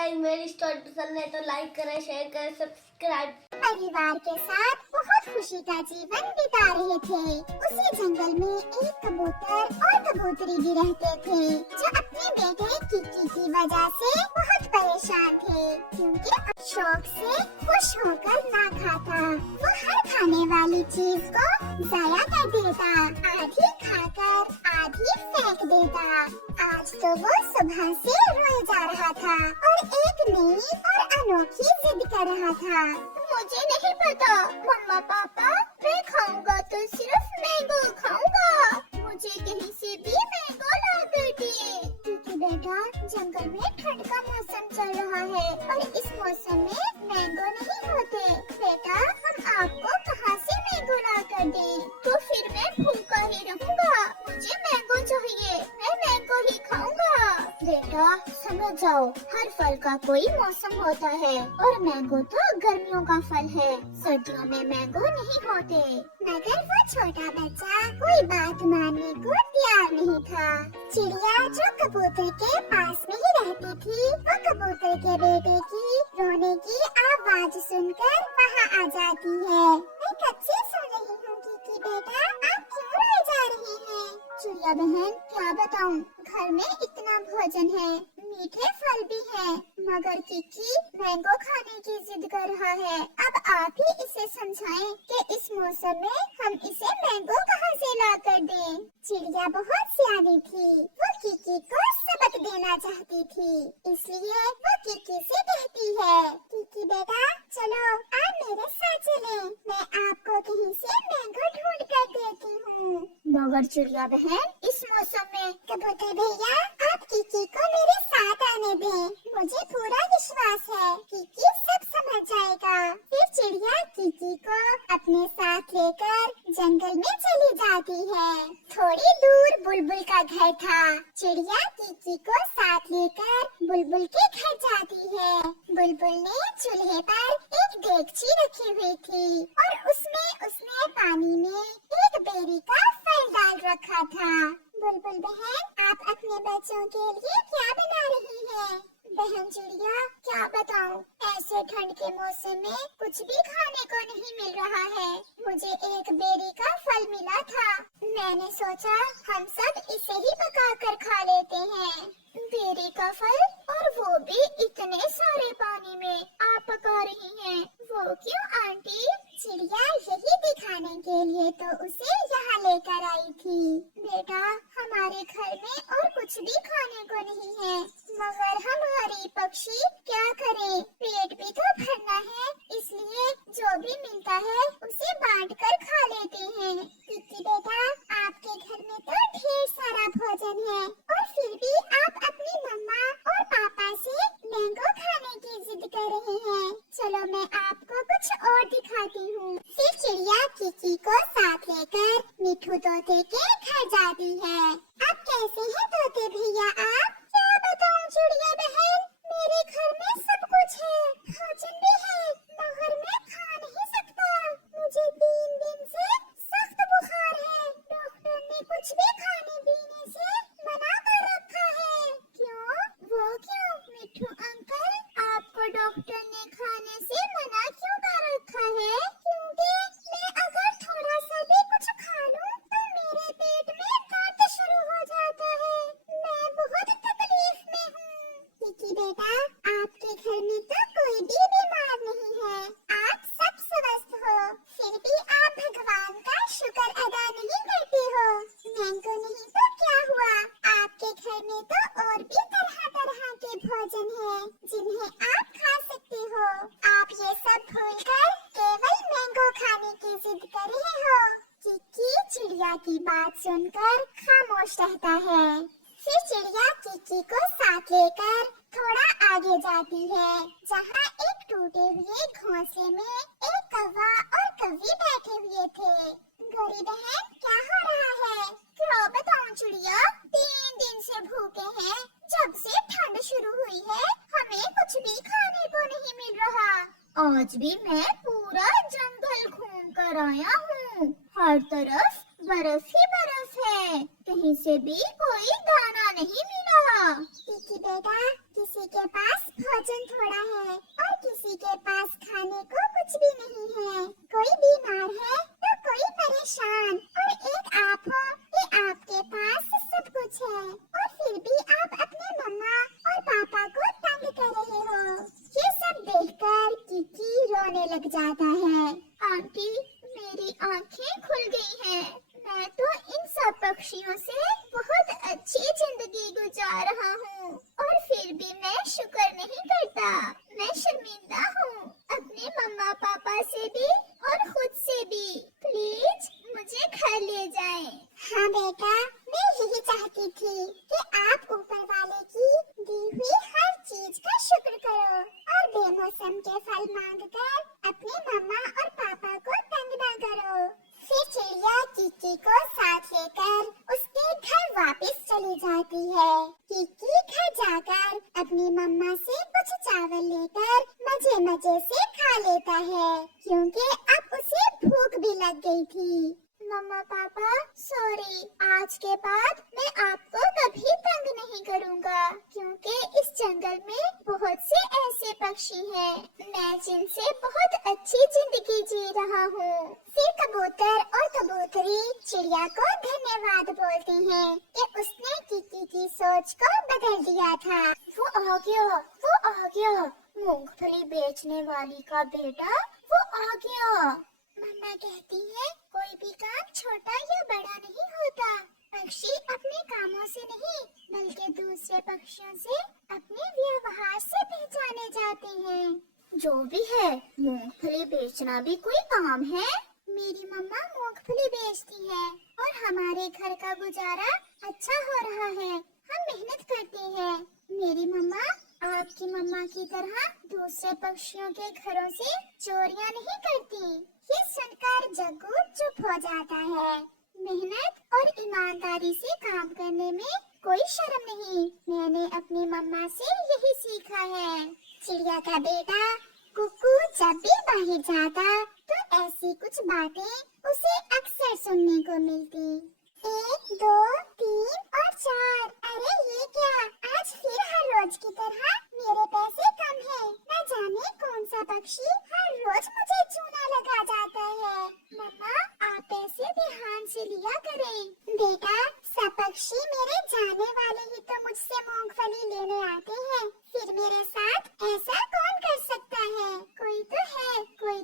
Guys, मेरी story पसंद है तो लाइक करें, शेयर करें, सब्सक्राइब। परिवार के साथ बहुत खुशी का जीवन बिता रहे थे। उसी जंगल में एक कबूतर और कबूतरी भी रहते थे, जो अपने बेटे किकी की वजह से बहुत परेशान थे, क्योंकि शौक से खुश होकर ना खाता। वो हर खाने वाली चीज को जाया कर देता, आधी खाकर आधी फेंक देता। आज तो वो सुबह से रोए जा रहा था और एक नई और अनोखी जिद कर रहा था। मुझे नहीं पता मम्मा पापा, मैं खाऊंगा तो सिर्फ मैंगो खाऊंगा। मुझे कहीं से भी मैंगो ला कर दिए, क्योंकि बेटा जंगल में ठंड का मौसम चल रहा है और इस मौसम में मैंगो नहीं होते। बेटा हम आपको कहाँ से मैंगो ला कर दें? तो फिर मैं भूखा ही रहूंगा। मुझे मैंगो चाहिए, मैं मैंगो ही खाऊंगा। बेटा समझ जाओ, हर फल का कोई मौसम होता है और मैंगो तो गर्मियों का फल है, सर्दियों में मैंगो नहीं होते। मगर वो छोटा बच्चा कोई बात मानने को तैयार नहीं था। चिड़िया जो कबूतर के पास में ही रहती थी, वो कबूतर के बेटे की रोने की आवाज सुनकर वहाँ आ जाती है। मैं कब से सुन रही हूँ कि बेटा आप क्यों रोए जा रही हैं? चिड़िया बहन क्या बताऊँ, घर में इतना भोजन है, मीठे फल भी हैं, मगर किकी मैंगो खाने की जिद कर रहा है। अब आप ही इसे समझाएं कि इस मौसम में हम इसे मैंगो कहाँ से ला कर दें। चिड़िया बहुत सियानी थी, वो किकी को सबक देना चाहती थी, इसलिए वो किकी से कहती है, किकी बेटा चलो आप मेरे साथ चलें, मैं आपको कहीं से मैंगो ढूंढ कर देती हूँ। मगर चिड़िया बहन इस मौसम में कबूतर भैया आप किकी को मेरे साथ आने दें, मुझे पूरा विश्वास है किकी सब समझ जाएगा। फिर चिड़िया किकी को अपने साथ लेकर जंगल में चली जाती है। थोड़ी दूर बुलबुल का घर था। चिड़िया किकी को साथ लेकर बुलबुल के घर जाती है। बुलबुल ने चूल्हे पर एक देगची रखी हुई थी और उसमें उसने पानी में एक बेरी का फल डाल रखा था। बुलबुल बहन आप अपने बच्चों के लिए क्या बना रही हैं? बहन चिड़िया क्या बताऊं, ऐसे ठंड के मौसम में कुछ भी खाने को नहीं मिल रहा है। मुझे एक बेरी का फल मिला था, मैंने सोचा हम सब इसे ही पका कर खा लेते हैं। बेरी का फल और वो भी इतने सारे पानी में आप पका रही हैं, वो क्यों आंटी? चिड़िया यही दिखाने के लिए तो उसे यहाँ लेकर आई थी। बेटा हमारे घर में और कुछ भी खाने को नहीं है, मगर हम गरीब पक्षी क्या करें, पेट भी तो भरना है, इसलिए जो भी मिलता है उसे बांट कर खा लेते हैं। किकी बेटा आपके घर में तो ढेर सारा भोजन है और फिर भी आप अपनी मम्मा और पापा से मैंगो खाने की जिद कर रहे हैं। चलो मैं आपको कुछ और दिखाती हूँ। फिर चिड़िया किकी को साथ लेकर मिठू तोते के घर जाती है। अब कैसे हैं तोते भैया आप? क्या बताऊँ चिड़िया बहन, मेरे घर में सब कुछ है, भोजन भी है, मगर मैं खा नहीं सकता। मुझे 3 दिन से सख्त बुखार है, डॉक्टर ने कुछ भी खाने पीने से मना कर रखा है। क्यों? वो क्यों मिठू अंकल, आपको डॉक्टर ने खाने से मना क्यों कर रखा है? क्योंकि मैं अगर थोड़ा सा भी कुछ खा लूं तो मेरे पेट में दर्द शुरू हो जाता है, मैं बहुत तकलीफ में हूँ। किकी बेटा आपके घर में तो कोई भी बीमार नहीं है, आप सब स्वस्थ हो, फिर भी आप भगवान का शुक्र अदा नहीं करते हो। मैंगो नहीं तो क्या हुआ, आपके घर में तो और भी तरह तरह के भोजन है जिन्हें आप खा सकते हो। आप ये सब भूलकर केवल मैंगो खाने की जिद कर रहे हो। किकी चिड़िया की बात सुनकर खामोश रहता है। फिर चिड़िया किकी को साथ लेकर थोड़ा आगे जाती है, जहाँ एक टूटे हुए घोंसले में एक कौवा और कौवी बैठे हुए थे। गौरी बहन क्या हो रहा है? क्या बताऊं चिड़िया, 3 दिन से भूखे हैं, जब से ठंड शुरू हुई है हमें कुछ भी खाने को नहीं मिल रहा। आज भी मैं पूरा जंगल घूम कर आया हूँ, हर तरफ बर्फ ही बर्फ है, कहीं से भी कोई दाना नहीं मिला। किकी बेटा किसी के पास भोजन थोड़ा है और किसी के पास खाने को कुछ भी नहीं है। कोई बीमार है तो कोई परेशान, और एक आप हो कि आपके पास सब कुछ है और फिर भी आप अपने मम्मा और पापा को तंग कर रहे हो। ये सब देखकर किकी रोने लग जाता है। आंटी, मेरी आंखें खुल गई हैं। मैं तो इन सब पक्षियों से बहुत अच्छी जिंदगी गुजार रहा हूँ और फिर भी मैं शुक्र नहीं करता। मैं शर्मिंदा हूँ अपने मम्मा पापा से भी और खुद से भी। प्लीज मुझे घर ले जाएं। हाँ बेटा, मैं यही चाहती थी कि आप ऊपर वाले की दी हुई हर चीज का शुक्र करो और बेमौसम के फल मांगकर अपने मम्मा और पापा को तंग ना करो। फिर चिड़िया किकी को साथ लेकर उसके घर वापस चली जाती है। किकी घर जाकर अपनी मम्मा से कुछ चावल लेकर मजे मजे से खा लेता है, क्योंकि अब उसे भूख भी लग गई थी। मम्मा पापा, सॉरी, आज के बाद मैं आपको कभी तंग नहीं करूँगा, क्योंकि इस जंगल में बहुत से ऐसे पक्षी हैं मैं जिनसे बहुत अच्छी जिंदगी जी रहा हूँ। फिर कबूतर और कबूतरी चिड़िया को धन्यवाद बोलते हैं कि उसने किकी की सोच को बदल दिया था। वो आ गया, मूंगफली बेचने वाली का बेटा, वो आ गया। मम्मा कहती है कोई भी काम छोटा या बड़ा नहीं होता। पक्षी अपने कामों से नहीं बल्कि दूसरे पक्षियों से अपने व्यवहार से पहचाने जाते हैं। जो भी है, मूंगफली बेचना भी कोई काम है। मेरी मम्मा मूंगफली बेचती है और हमारे घर का गुजारा अच्छा हो रहा है। हम मेहनत करते हैं। मेरी मम्मा आपकी मम्मा की तरह दूसरे पक्षियों के घरों से चोरियां नहीं करती। ये सुनकर जग्गू चुप हो जाता है। मेहनत और ईमानदारी से काम करने में कोई शर्म नहीं। मैंने अपनी मम्मा से यही सीखा है। चिड़िया का बेटा कुकू जब भी बाहर जाता तो ऐसी कुछ बातें उसे अक्सर सुनने को मिलती। 1, 2, 3 और 4। अरे ये क्या, आज फिर हर रोज की तरह मेरे पैसे कम है। न जाने कौन सा पक्षी हर रोज मुझे चूना लगा जाता है। मम्मा, आप पैसे ध्यान से लिया करें। बेटा, सब पक्षी मेरे जाने वाले ही तो मुझसे मूंगफली लेने आते हैं। फिर मेरे साथ ऐसा कौन कर सकता है? कोई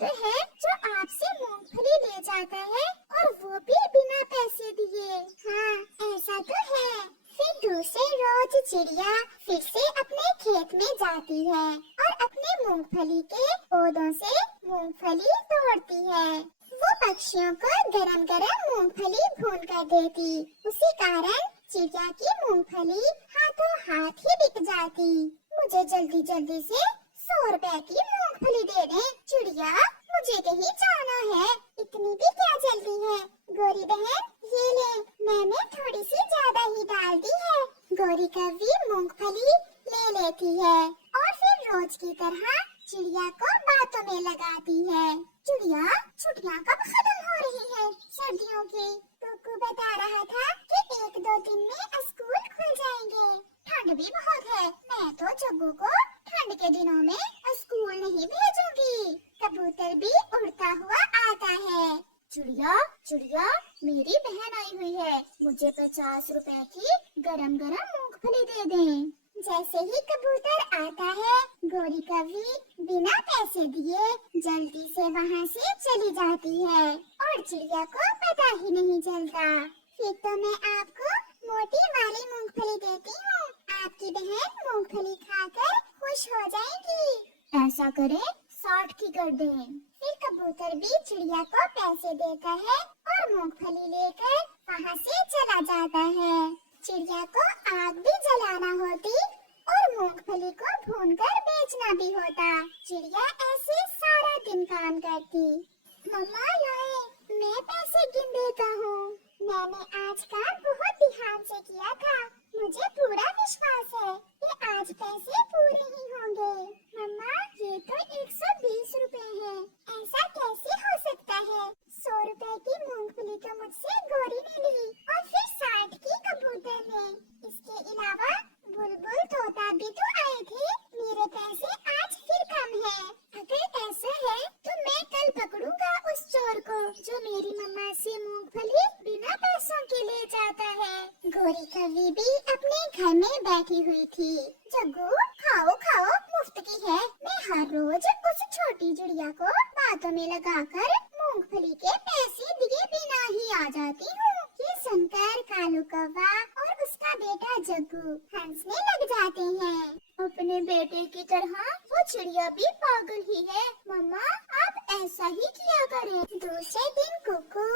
तो है जो आपसे मूंगफली ले जाता है और वो भी बिना पैसे दिए। हाँ, ऐसा तो है। फिर दूसरे रोज चिड़िया फिर से अपने खेत में जाती है और अपने मूंगफली के पौधों से मूंगफली तोड़ती है। वो पक्षियों को गरम गरम मूंगफली भून कर देती। उसी कारण चिड़िया की मूंगफली हाथों हाथ ही बिक जाती। मुझे जल्दी जल्दी से 100 रुपए की मूंगफली दे दे। चिड़िया, मुझे कहीं जाना है, इतनी भी क्या जल्दी है? गोरी बहन, ये ले, मैंने थोड़ी सी ज्यादा ही डाल दी है। गोरी कौवी मूंगफली ले लेती है और फिर रोज की तरह चिड़िया को बातों में लगाती है। चिड़िया, छुट्टियाँ कब खत्म हो रही है सर्दियों की? कुकू बता रहा था कि 1-2 दिन में स्कूल खुल जाएंगे। ठंड भी बहुत है। मैं तो जग्गू को ठंड के दिनों में स्कूल नहीं भेजूंगी। कबूतर भी उड़ता हुआ आता है। चिड़िया, मेरी बहन आई हुई है, मुझे 50 रुपए की गरम गरम मूंगफली दे दें। जैसे ही कबूतर आता है, गोरी कौवी बिना पैसे दिए जल्दी से वहाँ से चली जाती है और चिड़िया को पता ही नहीं चलता। फिर तो मैं आपको मोटी वाली मूंगफली देती हूँ। आपकी बहन मूंगफली खाकर खुश हो जाएगी। ऐसा करें, 60 की कर दें। फिर कबूतर भी चिड़िया को पैसे देता है और मूंगफली लेकर वहाँ से चला जाता है। चिड़िया को आग भी जलाना होती और मूंगफली को भूनकर बेचना भी होता। चिड़िया ऐसे सारा दिन काम करती। मम्मा लाए, मैं पैसे गिन देता हूँ। मैंने आज काम बहुत ध्यान से किया था। मुझे पूरा विश्वास है कि आज पैसे पूरे ही होंगे। मम्मा, ये तो 120 रुपए है। ऐसा कैसे हो सकता है? 100 रुपए की मूंगफली तो मुझसे गोरी ने ली और फिर 60 की कबूतर ने। इसके अलावा बुलबुल तोता भी तो आए थे। मेरे पैसे बैठी हुई थी। जग्गू खाओ खाओ, मुफ्त की है। मैं हर रोज उस छोटी चिड़िया को बातों में लगाकर मूंगफली के पैसे दिए बिना ही आ जाती हूँ। ये सुनकर कालू कौवा और उसका बेटा जग्गू हंसने लग जाते हैं। अपने बेटे की तरह वो चिड़िया भी पागल ही है। मम्मा आप ऐसा ही किया करें। दूसरे दिन कुकू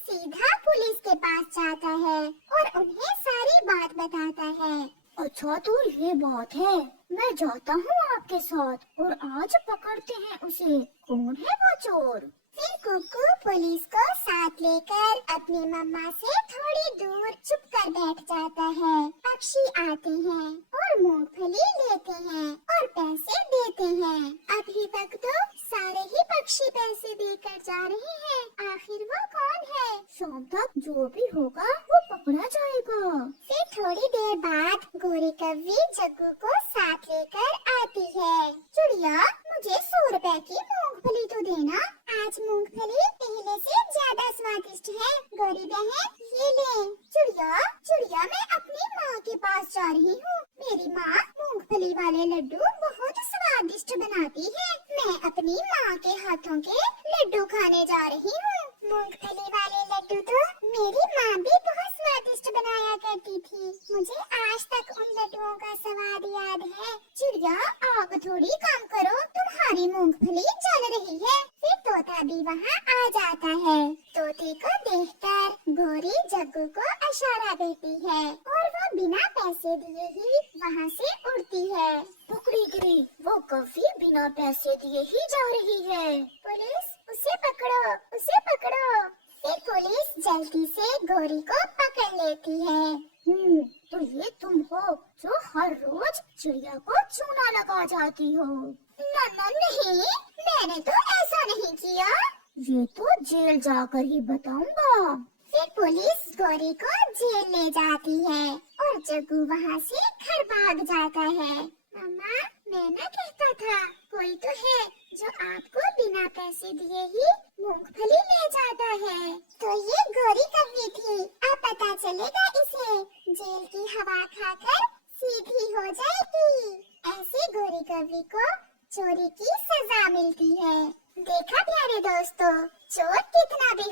सीधा पुलिस के पास जाता है और उन्हें सारी बात बताता है। अच्छा तो ये बात है, मैं जाता हूँ आपके साथ और आज पकड़ते हैं उसे। कौन है वो चोर? फिर कुकू पुलिस को साथ लेकर अपनी मम्मा से थोड़ी दूर चुप कर बैठ जाता है। पक्षी आते हैं और मूंगफली लेते हैं और पैसे देते हैं। अभी तक तो सारे ही पक्षी पैसे देकर जा रहे हैं। आखिर वो कौन है? शाम तक जो भी होगा वो पकड़ा जाएगा। फिर थोड़ी देर बाद गोरी कौवी जग्गू को साथ लेकर आती है। चिड़िया मुझे 100 रुपए की मूंगफली तो देना। आज मूंगफली पहले से ज्यादा स्वादिष्ट है। गोरी बहन ये ले। चिड़िया मैं अपनी माँ के पास जा रही हूँ। मेरी माँ मूंगफली वाले लड्डू बहुत स्वादिष्ट बनाती है। मैं अपनी माँ के हाथों के लड्डू खाने जा रही हूँ। मूंगफली वाले लड्डू तो मेरी माँ भी बहुत स्वादिष्ट बनाया करती थी। मुझे आज तक उन लड्डुओं का स्वाद याद है। चिड़िया आग थोड़ी कम करो, तुम्हारी मूंगफली जल रही है। फिर तोता भी वहाँ आ जाता है। तोते को देखकर गोरी जग्गू को इशारा देती है और वो बिना पैसे दिए ही वहाँ से उड़ती है। पकड़ी गई, वो कौवी बिना पैसे दिए ही जा रही है। पुलिस उसे पकड़ो, उसे पकड़ो। फिर पुलिस जल्दी से गोरी को पकड़ लेती है। तो ये तुम हो जो हर रोज चिड़िया को चूना लगा जाती हो। नहीं, मैंने तो ऐसा नहीं किया। ये तो जेल जाकर ही बताऊंगा। फिर पुलिस गोरी को जेल ले जाती है और जग्गू वहाँ से घर भाग जाता है। मम्मा मैं ना कहता था, कोई तो है जो आपको बिना पैसे दिए ही मूंगफली ले जाता है। तो ये गोरी कौवी थी। अब पता चलेगा इसे। जेल की हवा खाकर सीधी हो जाएगी। ऐसे गोरी कौवी को चोरी की सजा मिलती है। देखा प्यारे दोस्तों, चोर कितना भी